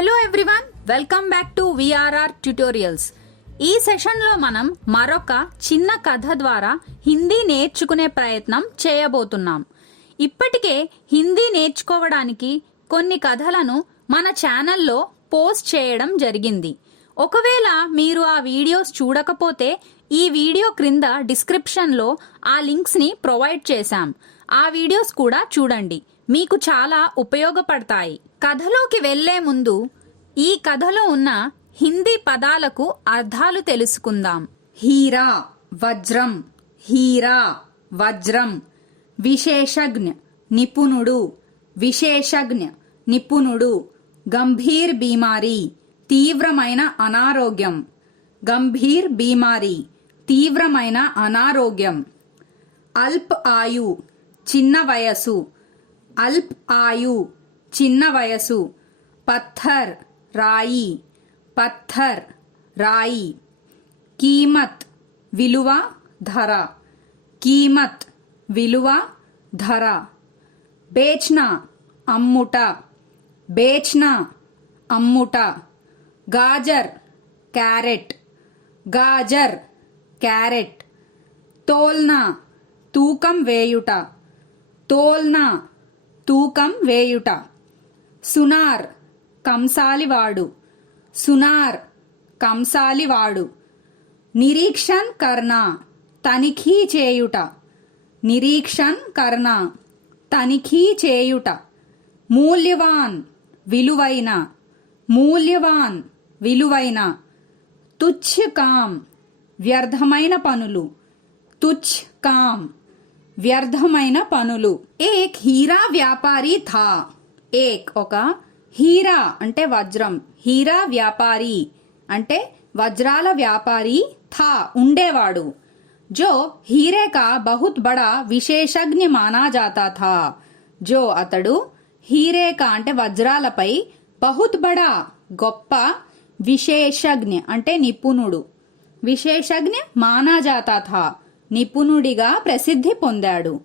Hello everyone, welcome back to VRR tutorials. ఈ సెషన్లో మనం మరొక చిన్న కథ ద్వారా హిందీ నేర్చుకునే ప్రయత్నం చేయబోతున్నాం. ఇప్పటికే హిందీ నేర్చుకోవడానికి కొన్ని కథలను మన ఛానల్లో పోస్ట్ చేయడం జరిగింది. ఒకవేళ మీరు ఆ వీడియోస్ చూడకపోతే ఈ వీడియో క్రింద డిస్క్రిప్షన్లో ఆ లింక్స్ని ప్రొవైడ్ చేశాం. ఆ వీడియోస్ కూడా చూడండి, మీకు చాలా ఉపయోగపడతాయి. కథలోకి వెళ్లే ముందు ఈ కథలో ఉన్న హిందీ పదాలకు అర్థాలు తెలుసుకుందాం. హీరా వజ్రం, హీరా వజ్రం. విశేషజ్ఞ నిపుణుడు, విశేషజ్ఞ నిపుణుడు. గంభీర్ బీమారీ తీవ్రమైన అనారోగ్యం, గంభీర్ బీమారీ తీవ్రమైన అనారోగ్యం. అల్ప్ ఆయు చిన్న వయసు, అల్ప్ ఆయు చిన్న వయసు. పత్థర్ రాయి, పత్థర్ రాయి. కీమత్ విలువ ధర, కీమత్ విలువ ధర. బేచ్నా అమ్ముట, బేచ్నా అమ్ముట. గాజర్ క్యారెట్, గాజర్ క్యారెట్. తోల్నా తూకం వేయుట, తోల్నా తూకం వేయుట. సునార్ కంసాలివాడు, సునార్ కంసాలివాడు. నిరీక్షణ్ కర్నా తనిఖీ చేయుట, నిరీక్షణ్ కర్నా తనిఖీ చేయుట. మూల్యవాన్ విలువైన, మూల్యవాన్ విలువైన. తుచ్చ్ కామ్ వ్యర్థమైన పనులు, తుచ్చ్ కామ్ వ్యర్థమైన పనులు. ఏక్ హీరా వ్యాపారి థా, ఏక్ ఒక. హీరా అంటే వజ్రం, హీరా వ్యాపారి అంటే వజ్రాల వ్యాపారి. థా ఉండేవాడు. జో హీరే కా బహుత్ బడా విశేషజ్ఞ మానా జాతా థా, జో అతడు. హీరే కా అంటే వజ్రాలపై, బహుత్ బడా గొప్ప, విశేషజ్ఞ అంటే నిపుణుడు, విశేషజ్ఞ మానా జాతా థా నిపుణుడిగా ప్రసిద్ధి పొందాడు.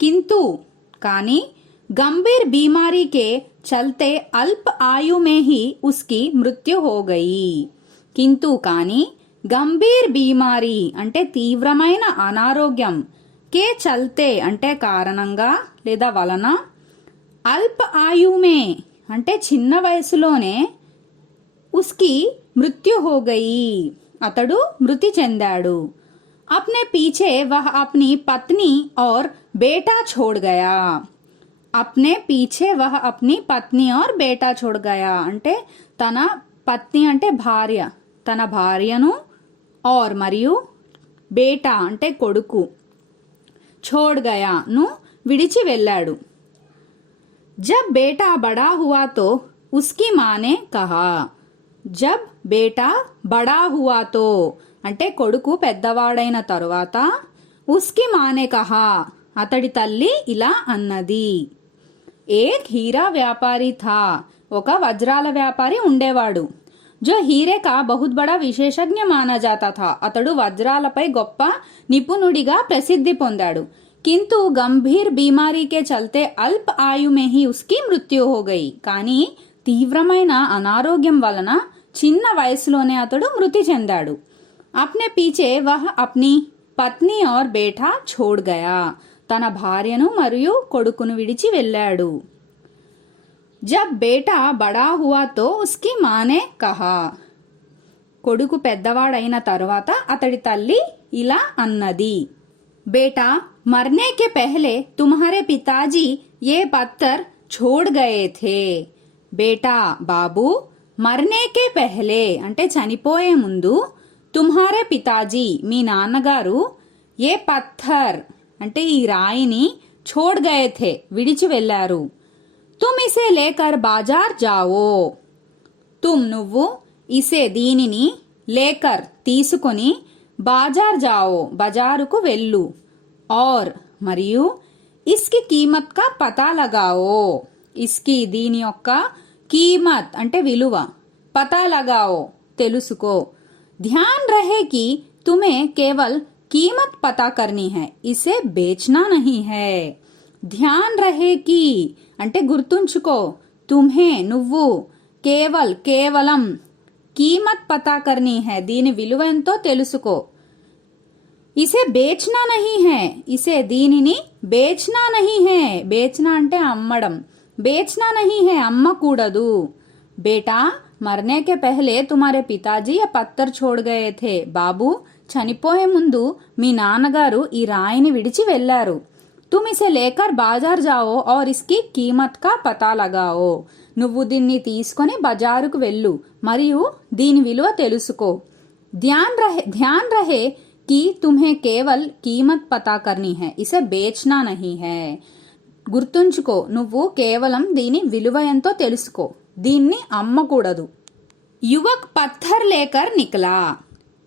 కింతు కానీ, गंभीर बीमारी के चलते अल्प आयु में ही उसकी मृत्यु हो गई. किंतु కానీ, గంభీర్ బీమారీ అంటే తీవ్రమైన అనారోగ్యం. కే చల్తే అంటే కారణంగా లేదా వలన. అల్ప ఆయుమే అంటే చిన్న వయసులోనే. ఉస్కి మృత్యు హో గయి అతడు మృతి చెందాడు. अपने पीछे वह अपनी पत्नी और बेटा छोड़ गया. अपने पीछे वह अपनी पत्नी और बेटा छोड़ गया అంటే తన పత్ని అంటే భార్య, తన భార్యను, और మరియు బేటా అంటే కొడుకు, छोड़ गया ను విడిచి వెళ్ళాడు. जब बेटा बड़ा हुआ तो उसकी माँ ने कहा. जब बेटा बड़ा हुआ तो అంటే కొడుకు పెద్దవాడైన తరువాత, ఉస్కి మానే కహా అతడి తల్లి ఇలా అన్నది. ఏక్ హీరా వ్యాపారి థా ఒక వజ్రాల వ్యాపారి ఉండేవాడు. జో హీరే కా బహుత్ బడా విశేషజ్ఞ మానా జాతా థా అతడు వజ్రాలపై గొప్ప నిపుణుడిగా ప్రసిద్ధి పొందాడు. కింతు గంభీర్ బీమారీకే చల్తే అల్ప్ ఆయు మే హీ ఉస్కి మృత్యు హో గయి కానీ తీవ్రమైన అనారోగ్యం వలన చిన్న వయసులోనే అతడు మృతి చెందాడు. अपने पीछे वह अपनी పత్ని और బేటా छोड़ गया తన భార్యను మరియు కొడుకును విడిచి వెళ్ళాడు. जब बेटा बड़ा हुआ तो उसकी माँ ने कहा కొడుకు పెద్దవాడైన తరువాత అతడి తల్లి ఇలా అన్నది. बेटा मरने के पहले तुम्हारे पिताजी ये पत्थर छोड़ गए थे. बेटा బాబు, మర్నే కే పెహలే అంటే చనిపోయే ముందు, తుమ్హారే పితాజీ మీ నాన్నగారు, ఏ పత్థర్ అంటే ఈ రాయిని, ఛోడ్ గయే థే విడిచి వెళ్లారు. తుమ్ ఇసే లేకర్ బాజార్ జావో, తుమ్ నువ్వు, ఇసే దీనిని, లేకర్ తీసుకొని, బాజార్ జావో బజారుకు వెళ్ళు, और మరియు ఇస్కి కీమత్ కా పతా లగావో, ఇస్కి దీని యొక్క, కీమత్ అంటే విలువ, పతా లగావో తెలుసుకో. ध्यान रहे कि तुम्हें केवल कीमत पता करनी है, इसे बेचना नहीं है. ध्यान रहे कि అంటే గుర్తుంచుకో, తుమ్హే నువ్వు, కేవలం कीमत पता करनी है దీని విలువ ఎంతో తెలుసుకో. ఇసే బేచ్నా నహీ హై, ఇసే దీనిని బేచ్నా నహీ హై, బేచ్నా అంటే అమ్మడం, బేచ్నా నహీ హై అమ్మకూడదు. బేటా మరనే కే పెహలే తుమారే పితాజీ యా పత్తర్ छोड़ गए थे, బాబు చనిపోయే ముందు మీ నాన్నగారు ఈ రాయిని విడిచి వెళ్లారు. तुम इसे लेकर बाजार जाओ और इसकी कीमत का पता लगाओ, నువ్వు దీన్ని తీసుకొని బజారుకు వెళ్ళు మరియు దీని విలువ తెలుసుకో. ध्यान रहे कि तुम्हें केवल कीमत पता करनी है, इसे बेचना नहीं है. గుర్తుంచుకో, నువ్వు కేవలం దీని విలువ ఎంతో తెలుసుకో, దీన్ని అమ్మకూడదు. యువక్ పత్థర్ లేకర్ నికలా,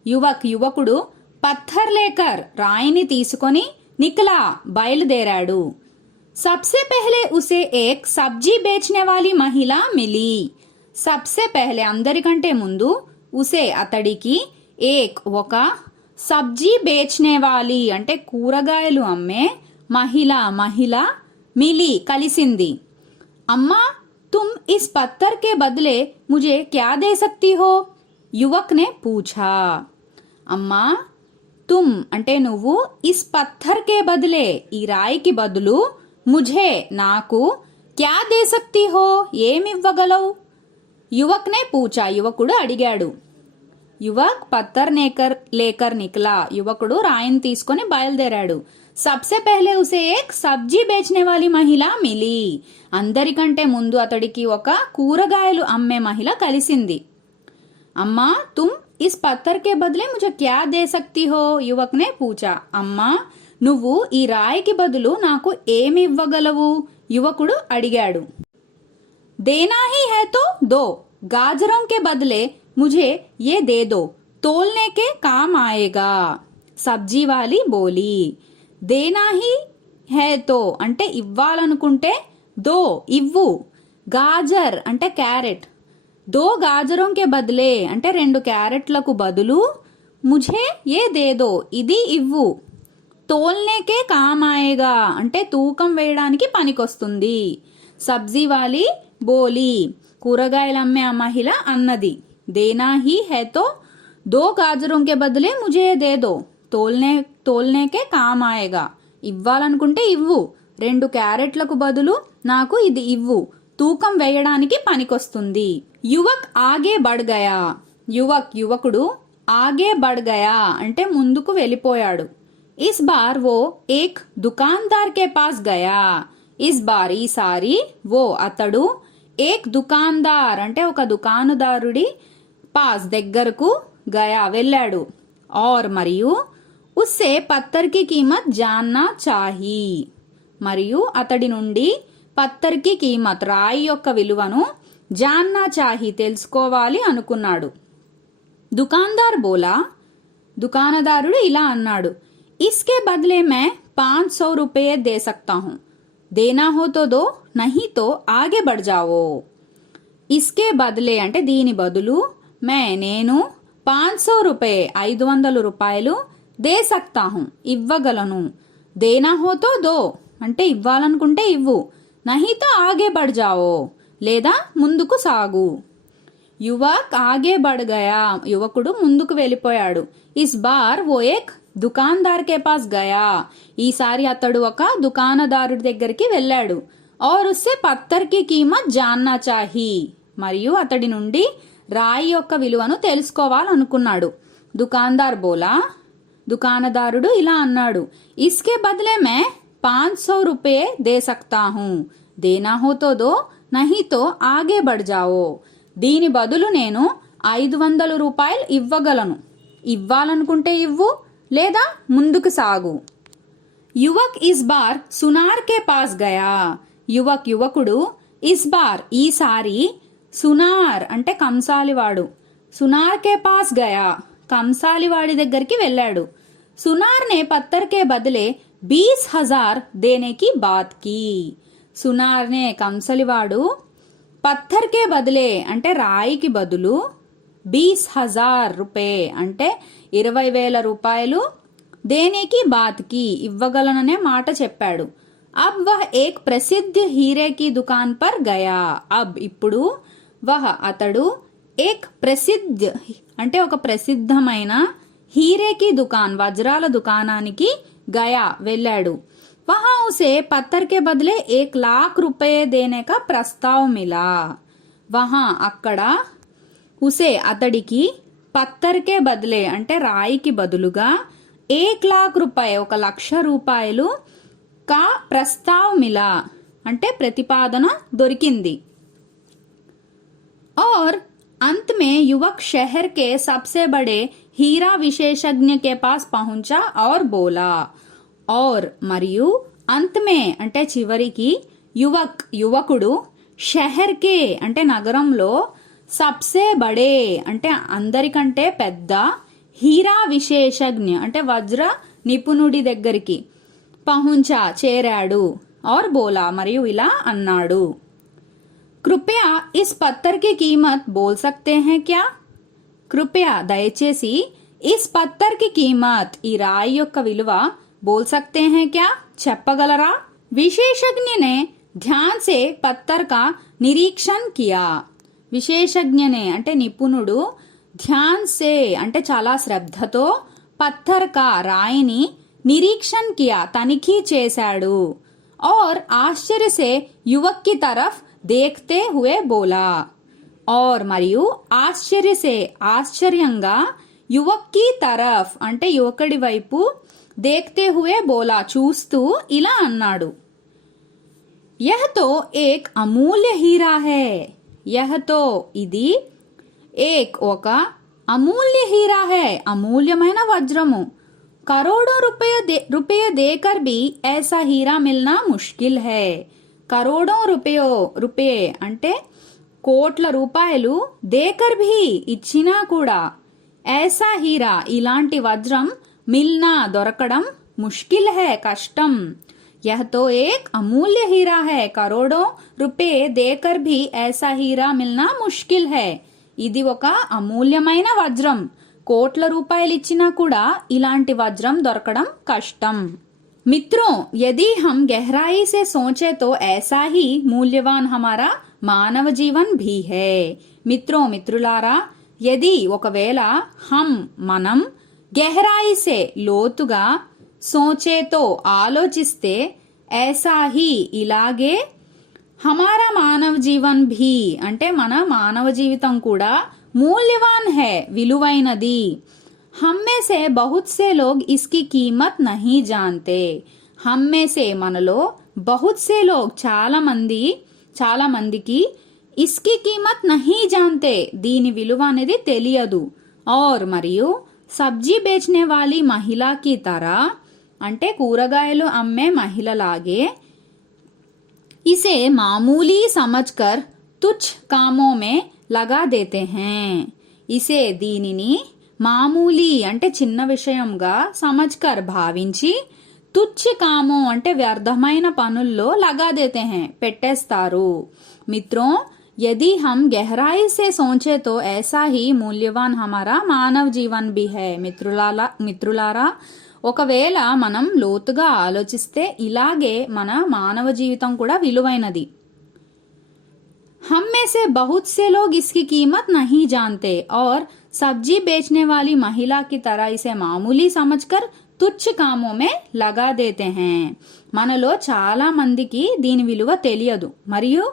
యువకుడు పత్థర్ లేకర్ రాయిని తీసుకొని నికలా బయలుదేరాడు. सबसे पहले उसे एक सब्जी बेचने वाली महिला मिली. सबसे पहले అందరికంటే ముందు ఉసే అతడికి ఏక్ ఒక సబ్జీ బేచ్నే వాలి అంటే కూరగాయలు అమ్మే మహిళ మిలి కలిసింది. అమ్మా तुम इस पत्थर के बदले मुझे क्या दे सकती हो, युवक ने पूछा. అమ్మా తుమ్ అంటే నువ్వు ఇస్ పత్థర్ కే బదులే ఈ రాయికి బదులు ముఝే నాకు క్యా దే సక్తి హో ఏమివ్వగలవు. యువక్ నే పూచా యువకుడు అడిగాడు. యువక్ పత్తర్ లేకర్ నికలా యువకుడు రాయిని తీసుకొని బయలుదేరాడు. సబ్సే పెహలే ఉసే ఏక్ సబ్జీ బేచ్నే వాలి మహిళ మిలి, అందరికంటే ముందు అతడికి ఒక కూరగాయలు అమ్మే మహిళ కలిసింది. అమ్మా తుమ్ इस पत्थर के बदले मुझे क्या दे सकती हो, युवक ने पूछा. అమ్మా నువ్వు ఈ రాయికి బదులు నాకు ఏమి ఇవ్వగలవు, యువకుడు అడిగాడు. देना ही है तो दो, गाजरों के बदले मुझे ये दे दो, तोलने के काम आएगा, సబ్జీ వాలి బోలి. దేనా హీ హై తో అంటే ఇవ్వాలనుకుంటే, దో ఇవ్వు, గాజర్ అంటే క్యారెట్, దో గాజరోం కే బదులే అంటే 2 క్యారెట్లకు బదులు, ముఝే ఏ దేదో ఇది ఇవ్వు, తోల్నేకే కామ్ ఆయేగా అంటే తూకం వేయడానికి పనికొస్తుంది. సబ్జీ వాలి బోలి కూరగాయలమ్మే ఆ మహిళ అన్నది. దేనా హీ హై తో దో గాజరోం కే బదులే ముఝే దేదో, తోల్నేకే కామ్ ఆయేగా ఇవ్వాలనుకుంటే ఇవ్వు, 2 క్యారెట్లకు బదులు నాకు ఇది ఇవ్వు, తూకం వేయడానికి పనికొస్తుంది. యువక్ ఆగే బడ్ గయా, యువకుడు ఆగే బడ్ గయా అంటే ముందుకు వెళ్ళిపోయాడు. ఇస్ బార్ వో ఏక్ దుకాన్దార్ కే పాస్ గయా, ఇస్ బార్ ఈసారి వో అతడు ఏక్ దుకాన్దార్ అంటే ఒక దుకాణదారుడి పాస్ దగ్గరకు గయా వెళ్ళాడు. और మరియు ఉస్సే పత్తర్ కి కీమత్ జాన్నా చాహీ, మరియు అతడి నుండి పత్తర్ కి కీమత్ రాయి యొక్క విలువను జాన్నా చాహీ తెలుసుకోవాలి అనుకున్నాడు. దుకాన్దార్ బోలా, దుకాణదారుడు ఇలా అన్నాడు. ఇస్కే బదలే మే 500 రూపాయ దే సక్తా హూ, దేనా హో తో దో నహీ తో ఆగే బడ్ జావో. ఇస్కే బదలే అంటే దీని బదులు, నేను 500 రూపాయ 500 రూపాయలు, దే సక్తా హూ ఇవ్వగలను, దేనా హో తో దో అంటే ఇవ్వాలనుకుంటే ఇవ్వు, నహీ తో ఆగే బడ్ జావో లేదా ముందుకు సాగు. యువక్ ఆగే బడ్ గయా యువకుడు ముందుకు వెళ్ళిపోయాడు. ఇస్ బార్ వో ఏక్ దుకాన్దార్ కే పాస్ గయా ఈసారి అతడు ఒక దుకాణదారుడి దగ్గరికి వెళ్ళాడు. और उससे పత్తర్ కి కీమత్ జాన్నా చాహీ మరియు అతడి నుండి రాయి యొక్క విలువను తెలుసుకోవాలనుకున్నాడు. దుకాన్దార్ బోలా, దుకాణదారుడు ఇలా అన్నాడు. ఇస్కే బదలే మే 500 రూపాయ దే సక్తా హూ, దేనా హో తో దో నహీ తో ఆగే బడ్ జావో. దీని బదులు నేను 500 రూపాయలు ఇవ్వగలను, ఇవ్వాలనుకుంటే ఇవ్వు లేదా ముందుకు సాగు. యువక్ ఇస్ బార్ సునార్ కే పాస్ గయా, యువకుడు ఇస్ బార్ ఈసారి సునార్ అంటే కంసాలివాడు, సునార్ కే పాస్ గయా కంసాలివాడి దగ్గరికి వెళ్ళాడు. సునార్ నే పత్తర్ కే బదలే 20,000 దేనే కి బాత్ కి, సునార్ నే కంసలివాడు పత్తర్ కే బదులే అంటే రాయికి బదులు 20,000 రూపాయ అంటే 20,000 రూపాయలు, దేనికి బాత్కి ఇవ్వగలననే మాట చెప్పాడు. అబ్ వహ్ ఏక్ ప్రసిద్ధ హీరే కి దుకాన్ పర్ గయా, అబ్ ఇప్పుడు వహ అతడు ఏక్ ప్రసిద్ధ అంటే ఒక ప్రసిద్ధమైన హీరేకి దుకాన్ వజ్రాల దుకాణానికి గయా వెళ్ళాడు. वहां उसे पत्थर के बदले 1,00,000 रुपए देने का प्रस्ताव मिला. वहां అక్కడ ఉసే అతడికి పత్తర్ కే బదులే అంటే రాయికి బదులుగా 1,00,000 రూపాయ 1,00,000 రూపాయలు కా ప్రస్తావ్ మిలా అంటే ప్రతిపాదన దొరికింది. और अंत में युवक शहर के सबसे बड़े हीरा विशेषज्ञ के पास पहुंचा और बोला. और మరియు अंत में అంటే చివరికి యువకుడు షహర్ కే అంటే నగరంలో సబ్సే బడే అంటే అందరికంటే పెద్ద హీరా విశేషజ్ఞ అంటే వజ్ర నిపుణుడి దగ్గరికి పహుంచా చేరాడు. और बोला మరియు ఇలా అన్నాడు. कृपया इस पत्थर की कीमत बोल सकते हैं क्या? कृपया దయచేసి इस पत्थर की कीमत ఈ రాయి యొక్క విలువ बोल सकते हैं क्या చెప్పగలరా? विशेषज्ञ ने ध्यान से पत्थर का निरीक्षण किया. విశేషజ్ఞనే అంటే నిపుణుడు ధ్యాన్ సే అంటే చాలా శ్రద్ధతో పత్తర్ కా రాయిని నిరీక్షణ్ కియా తనిఖీ చేశాడు. और आश्चर्य से युवक की तरफ देखते हुए बोला. और మరియు ఆశ్చర్య సే ఆశ్చర్యంగా యువక్ కి తరఫ్ అంటే యువకుడి వైపు దేఖ్తే హువే బోలా చూస్తూ ఇలా అన్నాడు. యహ్ తో ఏక్ అమూల్య హీరా హై. యహ్ తో ఇది ఏక్ ఒక అమూల్య హీరా హై అమూల్యమైన వజ్రము. కరోడో रुपये देकर भी ऐसा हीरा मिलना मुश्किल है. కరోడో రూపాయే అంటే కోట్ల రూపాయలు దేకర్ భీ ఇచ్చినా కూడా ऐसा హీరా ఇలాంటి వజ్రం మిల్నా దొరకడం ముష్కిల్ హై కష్టం. यह तो एक अमूल्य हीरा है. करोड़ों रुपए देकर भी ऐसा हीरा मिलना मुश्किल है. ఇది ఒక అమూల్యమైన వజ్రం కోట్ల రూపాయలు ఇచ్చినా కూడా ఇలాంటి వజ్రం దొరకడం కష్టం. मित्रों, यदि हम गहराई से सोचे तो ऐसा ही मूल्यवान हमारा మానవ జీవన్ भी है. మిత్రో మిత్రులారా, यदि ఒకవేళ మనం గహరాయి సే లోతుగా సోచేతో ఆలోచిస్తే ऐसा ही ఇలాగే హమారా మానవ జీవన్ భీ అంటే మన మానవ జీవితం కూడా మూల్యవాన్ హై విలువైనది. హమ్మే సే బహుత్ సే లోగ్ ఇస్కి కీమత్ నహీ జాన్తే. హమ్మే సే మనలో బహుత్ సే లోగ్ చాలా మందికి ఇస్కి కీమత్ నహీ జాన్తే దీని విలువ అనేది తెలియదు. और మరియు సబ్జీ బేచనే వాली మహిళా కి తరా అంటే కూరగాయలు అమ్మే మహిళలాగే इसे मामूली समझकर तुच्छ कामों में लगा देते हैं. इसे దీనిని మామూలీ అంటే చిన్న విషయంగా సమజ్కర్ భావించి తుచ్చ కామో అంటే వ్యర్థమైన పనుల్లో లగా దేతే హై పెట్టేస్తారు. మిత్రోं, यदि हम गहराई से सोचे तो ऐसा ही मूल्यवान हमारा मानव जीवन भी है. మిత్రులారా, ఒకవేళ మనం లోతుగా ఆలోచిస్తే ఇలాగే మన మానవ జీవితం కూడా విలువైనది. हम में से बहुत से लोग इसकी कीमत नहीं जानते और सब्जी बेचने वाली महिला की तरह इसे मामूली समझकर तुच्छ कामों में लगा देते हैं. మనలో చాలా మందికి దీని విలువ తెలియదు మరియు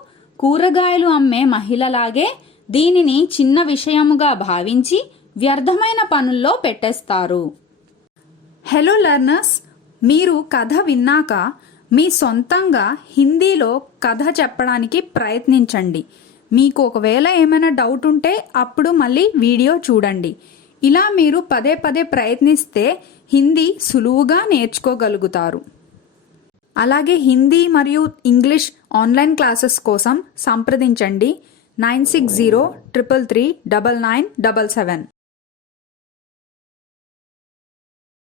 కూరగాయలు అమ్మే మహిళలాగే దీనిని చిన్న విషయముగా భావించి వ్యర్థమైన పనుల్లో పెట్టేస్తారు. హలో లర్నర్స్, మీరు కథ విన్నాక మీ సొంతంగా హిందీలో కథ చెప్పడానికి ప్రయత్నించండి. మీకు ఒకవేళ ఏమైనా డౌట్ ఉంటే అప్పుడు మళ్ళీ వీడియో చూడండి. ఇలా మీరు పదే పదే ప్రయత్నిస్తే హిందీ సులువుగా నేర్చుకోగలుగుతారు. అలాగే హిందీ మరియు ఇంగ్లీష్ ఆన్లైన్ క్లాసెస్ కోసం సంప్రదించండి 9603339977.